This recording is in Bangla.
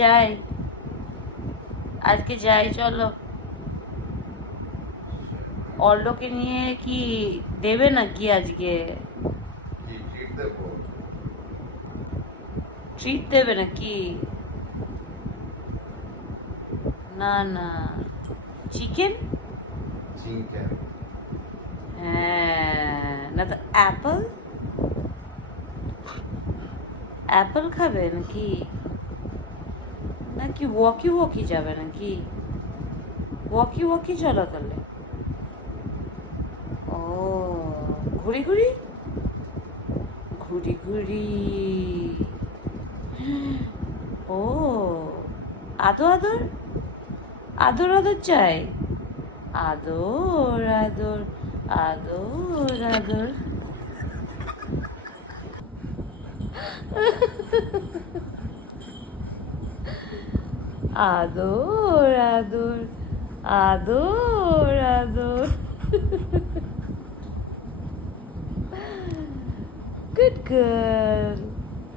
যাই, আজকে যাই, চলো। অল্লোকে নিয়ে কি দেবে নাকি আজকে? ট্রিট দেবে নাকি? না না, চিকেন। হ্যাঁ, না তো অ্যাপল। অ্যাপল খাবে নাকি? নাকি ওয়াকি ওয়াকি যাবে নাকি? ওয়াকি ওয়াকি চলো তাহলে। ও, ঘুরি ঘুরি ঘুরি ঘুরি। ও, আদর আদর, আদর আদর চাই। আদর আদর, আদর আদর। আদর আদর, আদর আদর। Good girl.